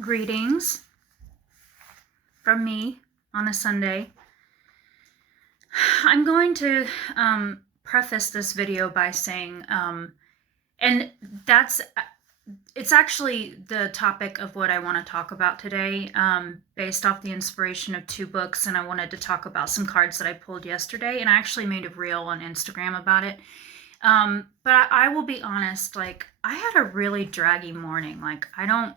Greetings from me on a Sunday. I'm going to preface this video by saying, and it's actually the topic of what I want to talk about today, based off the inspiration of two books, and I wanted to talk about some cards that I pulled yesterday, and I actually made a reel on Instagram about it. But I will be honest, like, I had a really draggy morning. Like, I don't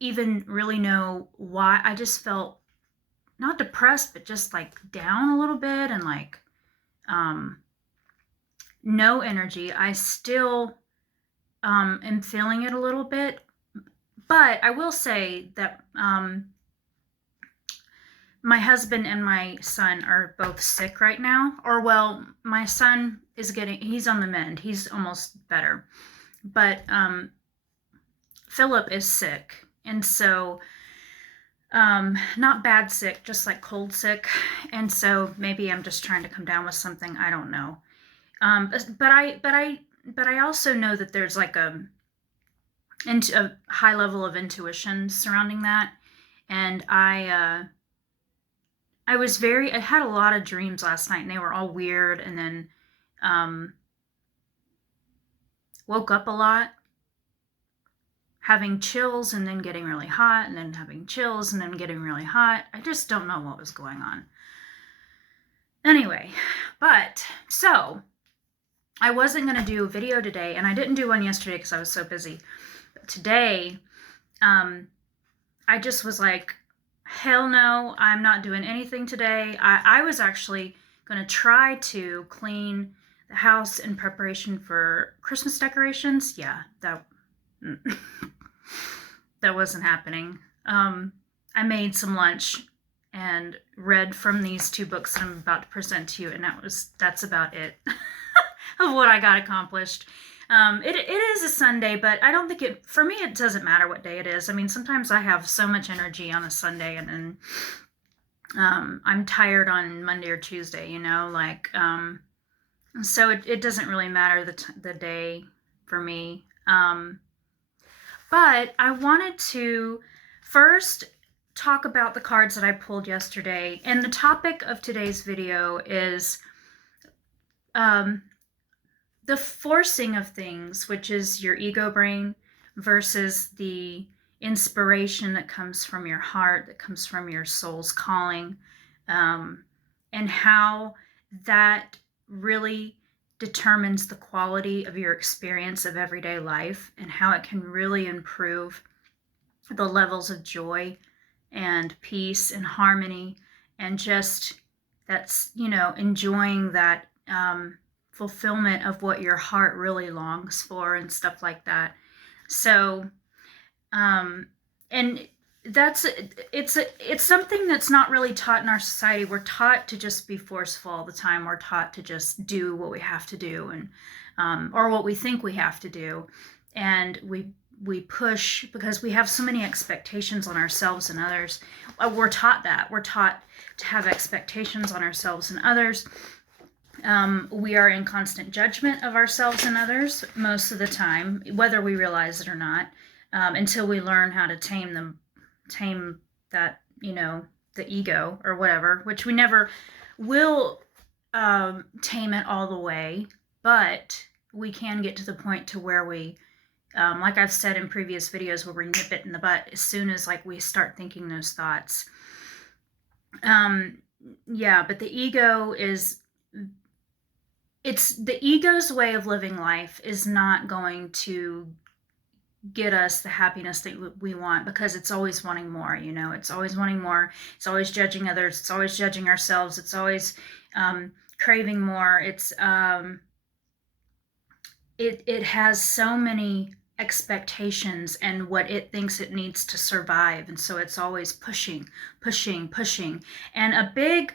even really know why. I just felt not depressed, but just like down a little bit and like no energy. I still am feeling it a little bit, but I will say that my husband and my son are both sick right now. Or, well, my son he's on the mend. He's almost better. But Philip is sick. And so, not bad sick, just like cold sick. And so maybe I'm just trying to come down with something. I don't know. But I also know that there's like a high level of intuition surrounding that. And I had a lot of dreams last night, and they were all weird. And then, woke up a lot, having chills and then getting really hot, and then having chills and then getting really hot. I just don't know what was going on. Anyway, so I wasn't going to do a video today, and I didn't do one yesterday because I was so busy. But today, I just was like, hell no, I'm not doing anything today. I was actually going to try to clean the house in preparation for Christmas decorations. Yeah, that wasn't happening. I made some lunch and read from these two books that I'm about to present to you, and that's about it of what I got accomplished. It is a Sunday, but I don't think for me, it doesn't matter what day it is. I mean, sometimes I have so much energy on a Sunday, and then I'm tired on Monday or Tuesday, like, so it doesn't really matter the day for me. But I wanted to first talk about the cards that I pulled yesterday. And the topic of today's video is the forcing of things, which is your ego brain, versus the inspiration that comes from your heart, that comes from your soul's calling, and how that really determines the quality of your experience of everyday life, and how it can really improve the levels of joy and peace and harmony, and just that's, enjoying that fulfillment of what your heart really longs for and stuff like that. So, and it's something that's not really taught in our society. We're taught to just be forceful all the time. We're taught to just do what we have to do, and or what we think we have to do, and we push because we have so many expectations on ourselves and others. We're taught to have expectations on ourselves and others. We are in constant judgment of ourselves and others most of the time, whether we realize it or not, until we learn how to tame that, the ego or whatever, which we never will tame it all the way, but we can get to the point to where we, like I've said in previous videos, where we nip it in the butt as soon as like we start thinking those thoughts. Yeah, but the ego it's the ego's way of living life is not going to get us the happiness that we want, because it's always wanting more. It's always wanting more. It's always judging others. It's always judging ourselves. It's always craving more. It has so many expectations and what it thinks it needs to survive, and so it's always pushing. And a big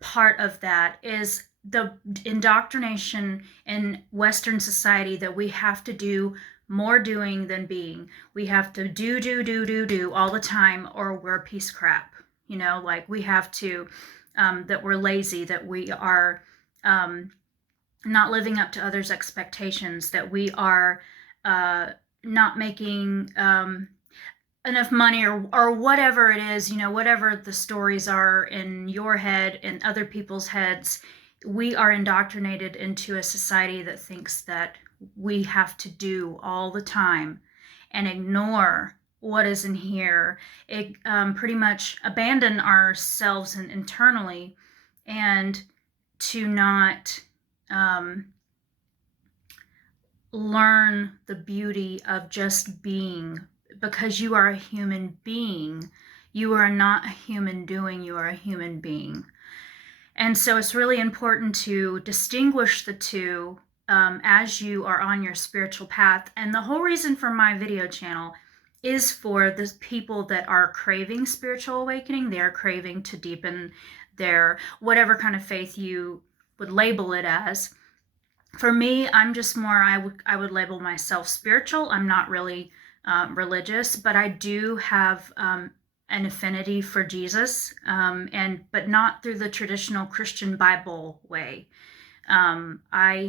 part of that is the indoctrination in Western society that we have to do more doing than being. We have to do all the time, or we're a piece of crap. Like we have to, that we're lazy, that we are not living up to others' expectations, that we are not making enough money, or whatever it is, whatever the stories are in your head and other people's heads. We are indoctrinated into a society that thinks that we have to do all the time and ignore what is in here. It pretty much abandon ourselves internally, and to not um, learn the beauty of just being, because you are a human being. You are not a human doing, you are a human being. And so it's really important to distinguish the two as you are on your spiritual path. And the whole reason for my video channel is for the people that are craving spiritual awakening. They're craving to deepen their whatever kind of faith you would label it as. For me, I'm just more, I would label myself spiritual. I'm not really religious, but I do have an affinity for Jesus, but not through the traditional Christian Bible way.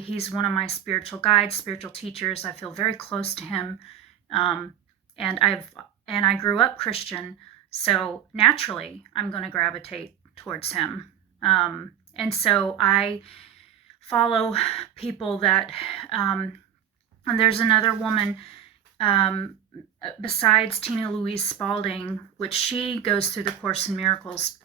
He's one of my spiritual guides, spiritual teachers. I feel very close to him, um, and I grew up Christian, so naturally I'm going to gravitate towards him. And so I follow people that, and there's another woman um, besides Tina Louise Spalding, which she goes through the Course in Miracles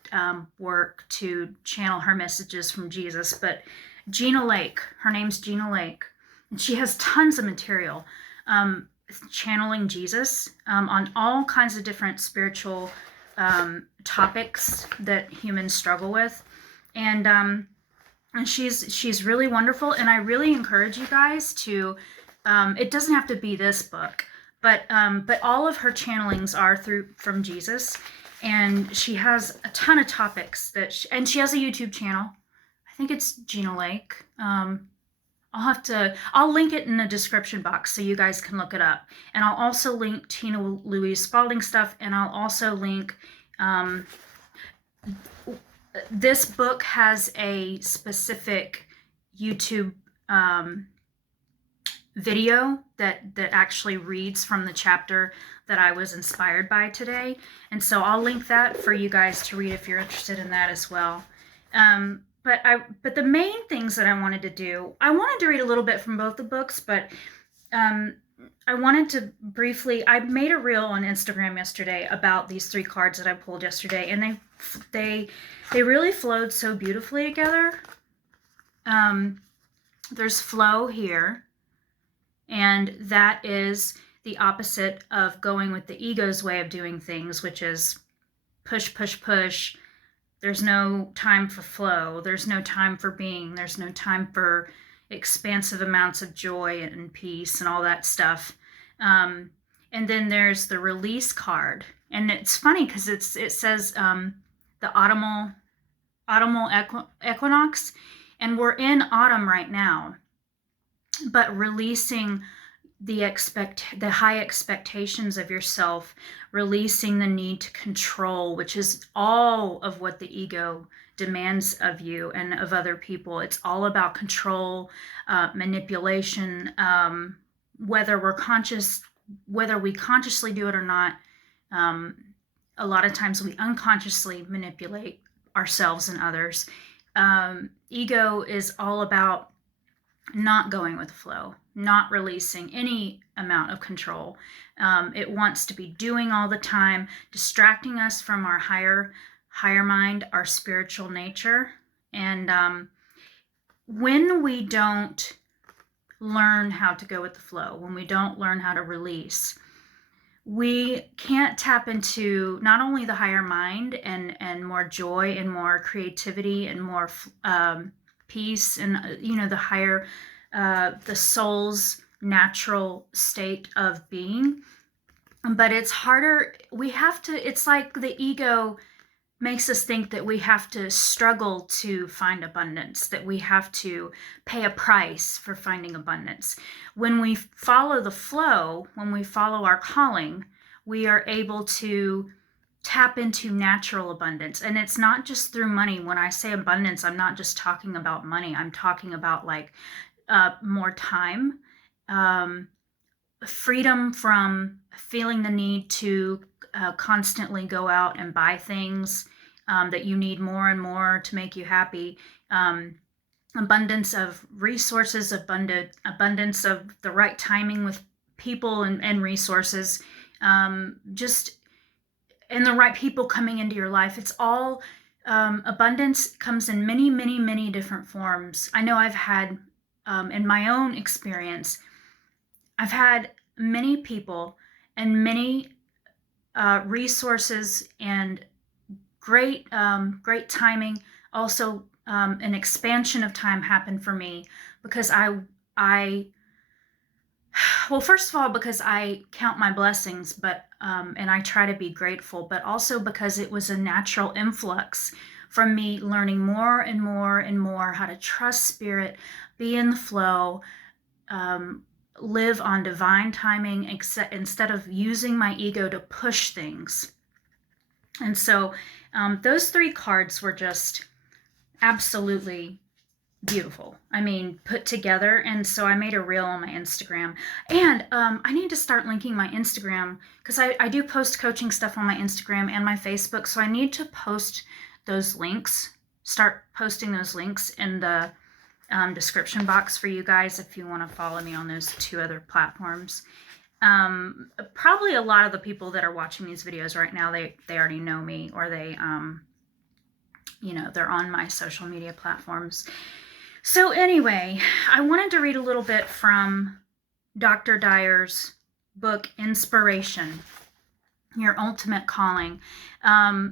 work to channel her messages from Jesus. But Gina Lake, her name's Gina Lake, and she has tons of material channeling Jesus on all kinds of different spiritual topics that humans struggle with. And she's really wonderful, and I really encourage you guys to. It doesn't have to be this book, but all of her channelings are from Jesus, and she has a ton of topics and she has a YouTube channel. I think it's Gina Lake. I'll link it in the description box so you guys can look it up, and I'll also link Tina Louise Spalding stuff, and I'll also link. This book has a specific YouTube video that actually reads from the chapter that I was inspired by today, and so I'll link that for you guys to read if you're interested in that as well. But the main things that I wanted to read a little bit from both the books, but I wanted to briefly. I made a reel on Instagram yesterday about these 3 cards that I pulled yesterday, and they really flowed so beautifully together. There's flow here, and that is the opposite of going with the ego's way of doing things, which is push, push, push. There's no time for flow. There's no time for being. There's no time for expansive amounts of joy and peace and all that stuff. And then there's the release card. And it's funny because it says the autumnal equinox, and we're in autumn right now, but releasing the high expectations of yourself, releasing the need to control, which is all of what the ego demands of you and of other people. It's all about control, manipulation, whether we consciously do it or not. A lot of times we unconsciously manipulate ourselves and others. Ego is all about not going with the flow, not releasing any amount of control. It wants to be doing all the time, distracting us from our higher mind, our spiritual nature. And when we don't learn how to go with the flow, when we don't learn how to release, we can't tap into not only the higher mind and more joy and more creativity and more peace and the higher the soul's natural state of being, but it's harder. It's like the ego makes us think that we have to struggle to find abundance, that we have to pay a price for finding abundance. When we follow the flow, when we follow our calling, we are able to tap into natural abundance. And it's not just through money. When I say abundance, I'm not just talking about money. I'm talking about more time, freedom from feeling the need to constantly go out and buy things that you need more and more to make you happy. Abundance of resources, abundance of the right timing with people and resources, just and the right people coming into your life. It's all abundance comes in many, many, many different forms. I know I've had, in my own experience, I've had many people and many resources and great timing. Also, an expansion of time happened for me because I well, first of all, because I count my blessings, but and I try to be grateful, but also because it was a natural influx from me learning more and more and more how to trust spirit, be in the flow, live on divine timing, instead of using my ego to push things. And so those 3 cards were just absolutely beautiful. I mean, put together. And so I made a reel on my Instagram. And I need to start linking my Instagram because I do post coaching stuff on my Instagram and my Facebook. So I need to post those links, start posting those links in the description box for you guys if you want to follow me on those 2 other platforms. Probably a lot of the people that are watching these videos right now, they already know me, or they, they're on my social media platforms. So anyway, I wanted to read a little bit from Dr. Dyer's book, Inspiration, Your Ultimate Calling,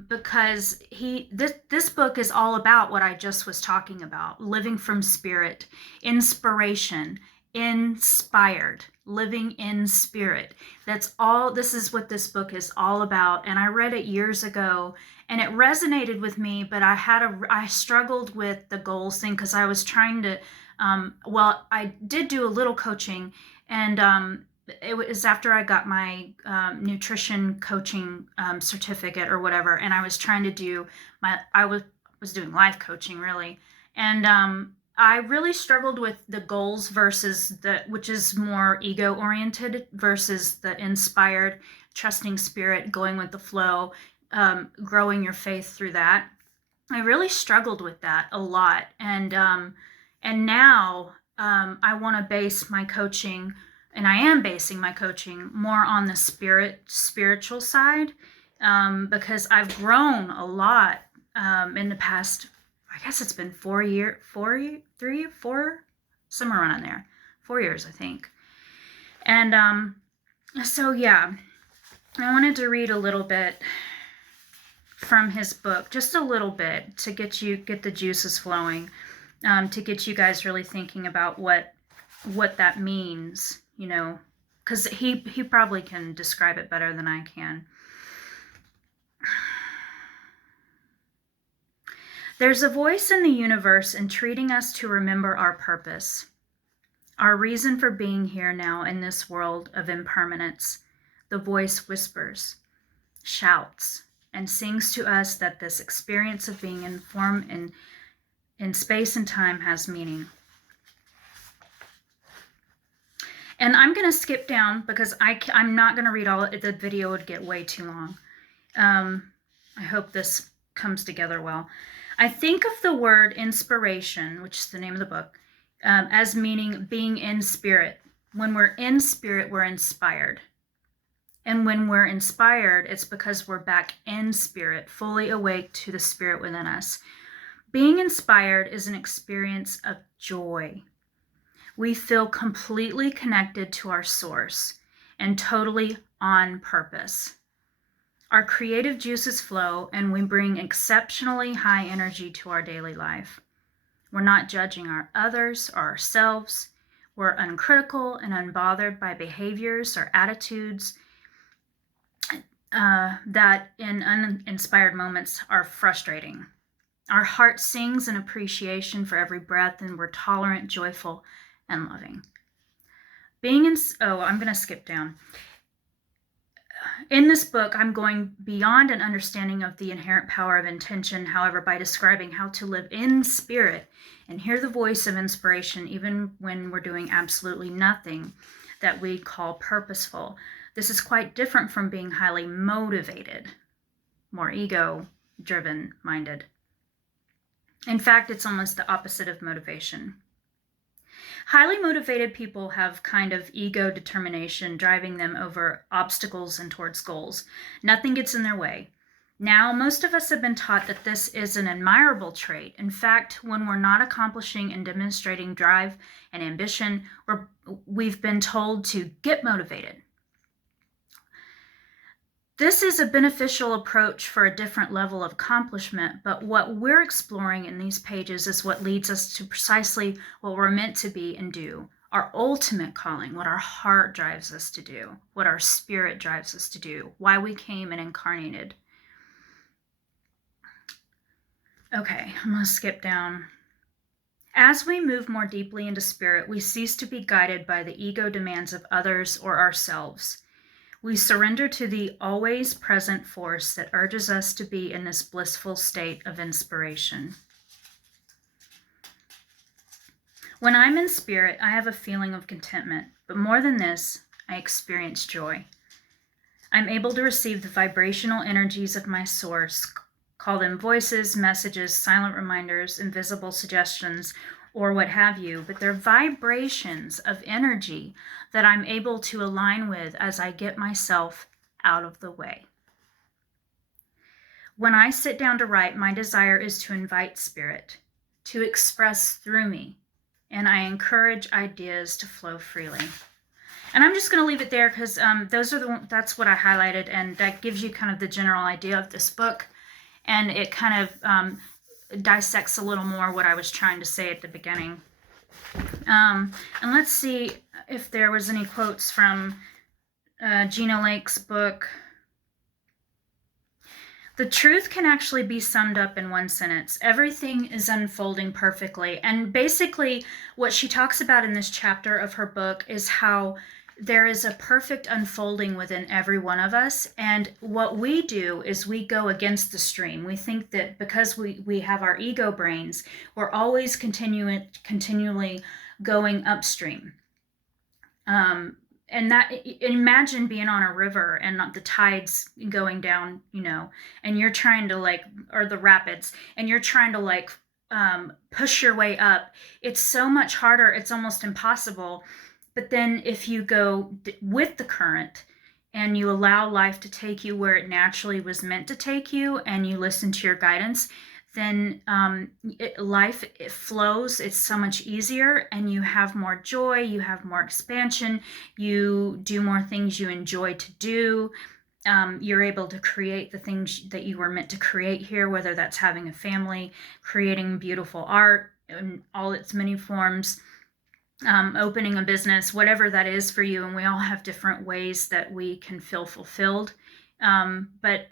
because this book is all about what I just was talking about, living from spirit, inspiration, inspired, living in spirit. This is what this book is all about. And I read it years ago and it resonated with me, but I struggled with the goals thing because I was trying to, I did do a little coaching, and it was after I got my nutrition coaching certificate or whatever, and I was trying to do I was doing life coaching really, and I really struggled with the goals versus which is more ego oriented, versus the inspired, trusting spirit, going with the flow, growing your faith through that. I really struggled with that a lot, and now I want to base my coaching, and I am basing my coaching more on the spiritual side, because I've grown a lot in the past. I guess it's been 4 years, 3, 4, somewhere around there, 4 years, I think. And so yeah, I wanted to read a little bit from his book, just a little bit, to get the juices flowing, to get you guys really thinking about what that means, because he probably can describe it better than I can. There's a voice in the universe entreating us to remember our purpose, our reason for being here now in this world of impermanence. The voice whispers, shouts, and sings to us that this experience of being in form in space and time has meaning. And I'm going to skip down because I'm not going to read all. The video would get way too long. I hope this comes together well. I think of the word inspiration, which is the name of the book, as meaning being in spirit. When we're in spirit, we're inspired. And when we're inspired, it's because we're back in spirit, fully awake to the spirit within us. Being inspired is an experience of joy. We feel completely connected to our source and totally on purpose. Our creative juices flow, and we bring exceptionally high energy to our daily life. We're not judging our others or ourselves. We're uncritical and unbothered by behaviors or attitudes that in uninspired moments are frustrating. Our heart sings in appreciation for every breath, and we're tolerant, joyful, and loving. I'm going to skip down. In this book, I'm going beyond an understanding of the inherent power of intention, however, by describing how to live in spirit and hear the voice of inspiration even when we're doing absolutely nothing that we call purposeful. This is quite different from being highly motivated, more ego-driven minded. In fact, it's almost the opposite of motivation. Highly motivated people have kind of ego determination driving them over obstacles and towards goals. Nothing gets in their way. Now, most of us have been taught that this is an admirable trait. In fact, when we're not accomplishing and demonstrating drive and ambition, we've been told to get motivated. This is a beneficial approach for a different level of accomplishment, but what we're exploring in these pages is what leads us to precisely what we're meant to be and do, our ultimate calling, what our heart drives us to do, what our spirit drives us to do, why we came and incarnated. Okay, I'm going to skip down. As we move more deeply into spirit, we cease to be guided by the ego demands of others or ourselves. We surrender to the always present force that urges us to be in this blissful state of inspiration. When I'm in spirit, I have a feeling of contentment, but more than this, I experience joy. I'm able to receive the vibrational energies of my source, call them voices, messages, silent reminders, invisible suggestions, or what have you, but they're vibrations of energy that I'm able to align with as I get myself out of the way. When I sit down to write, my desire is to invite spirit to express through me, and I encourage ideas to flow freely. And I'm just going to leave it there because that's what I highlighted, and that gives you kind of the general idea of this book, and it kind of dissects a little more what I was trying to say at the beginning. And let's see if there was any quotes from Gina Lake's book. The truth can actually be summed up in one sentence. Everything is unfolding perfectly. And basically what she talks about in this chapter of her book is how there is a perfect unfolding within every one of us. And what we do is we go against the stream. We think that because we have our ego brains, we're always continually going upstream. And that, imagine being on a river and not the tides going down, and you're trying to or the rapids, and you're trying to push your way up. It's so much harder. It's almost impossible. But then if you go with the current and you allow life to take you where it naturally was meant to take you, and you listen to your guidance, then life flows. It's so much easier, and you have more joy, you have more expansion, you do more things you enjoy to do. You're able to create the things that you were meant to create here, whether that's having a family, creating beautiful art in all its many forms, opening a business, whatever that is for you. And we all have different ways that we can feel fulfilled. But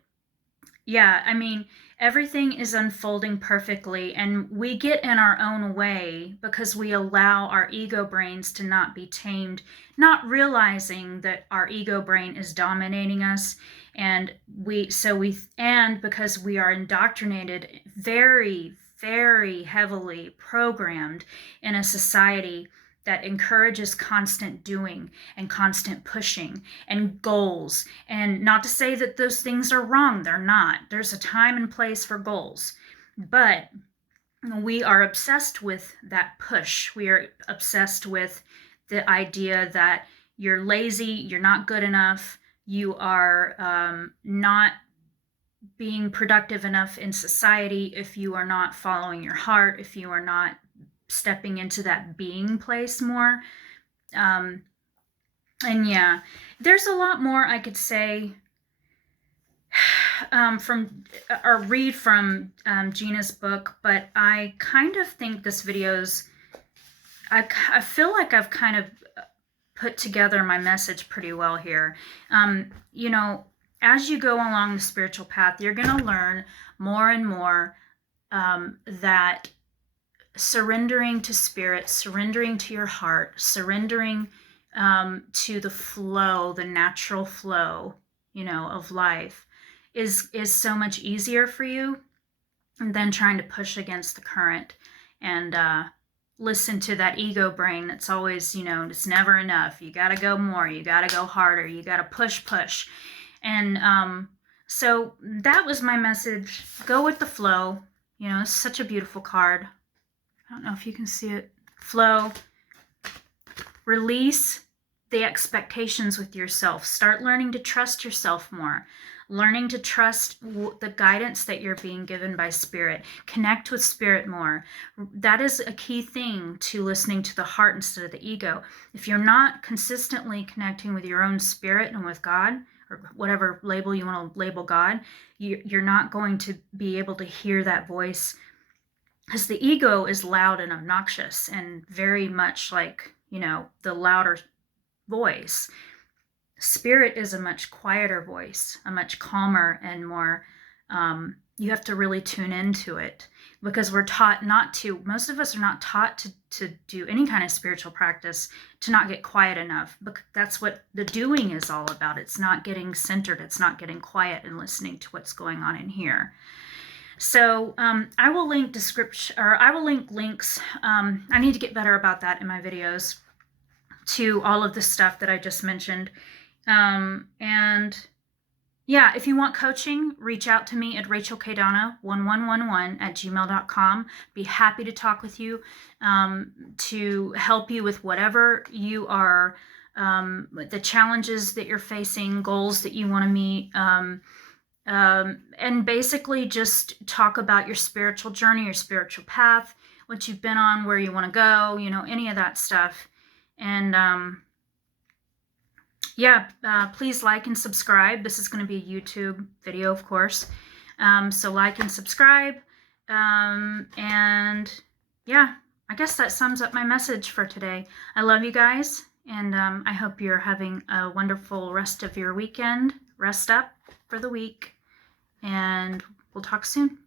yeah, I mean, everything is unfolding perfectly, and we get in our own way because we allow our ego brains to not be tamed, not realizing that our ego brain is dominating us. And because we are indoctrinated, very, very heavily programmed in a society that encourages constant doing and constant pushing and goals. And not to say that those things are wrong, they're not. There's a time and place for goals. But we are obsessed with that push. We are obsessed with the idea that you're lazy, you're not good enough, you are not being productive enough in society if you are not following your heart, if you are not stepping into that being place more. And yeah, there's a lot more I could say read from Gina's book, but I kind of think this video's, I feel like I've kind of put together my message pretty well here. As you go along the spiritual path, you're going to learn more and more that surrendering to spirit, surrendering to your heart, surrendering to the flow, the natural flow, of life is so much easier for you than trying to push against the current and listen to that ego brain that's always, it's never enough. You got to go more. You got to go harder. You got to push. And so that was my message. Go with the flow. It's such a beautiful card. I don't know if you can see it. Flow. Release the expectations with yourself. Start learning to trust yourself more. Learning to trust the guidance that you're being given by Spirit. Connect with Spirit more. That is a key thing to listening to the heart instead of the ego. If you're not consistently connecting with your own spirit and with God, or whatever label you want to label God, you're not going to be able to hear that voice, because the ego is loud and obnoxious and very much like, the louder voice. Spirit is a much quieter voice, a much calmer and more, you have to really tune into it, because we're taught not to. Most of us are not taught to do any kind of spiritual practice to not get quiet enough. But that's what the doing is all about. It's not getting centered. It's not getting quiet and listening to what's going on in here. So I will link links. I need to get better about that in my videos, to all of the stuff that I just mentioned. And yeah, if you want coaching, reach out to me at rachelkdonna1111@gmail.com. Be happy to talk with you, to help you with whatever you are, the challenges that you're facing, goals that you want to meet, and basically just talk about your spiritual journey, your spiritual path, what you've been on, where you want to go, any of that stuff. And please like and subscribe. This is going to be a YouTube video, of course. So like and subscribe. And yeah, I guess that sums up my message for today. I love you guys, and I hope you're having a wonderful rest of your weekend. Rest up for the week, and we'll talk soon.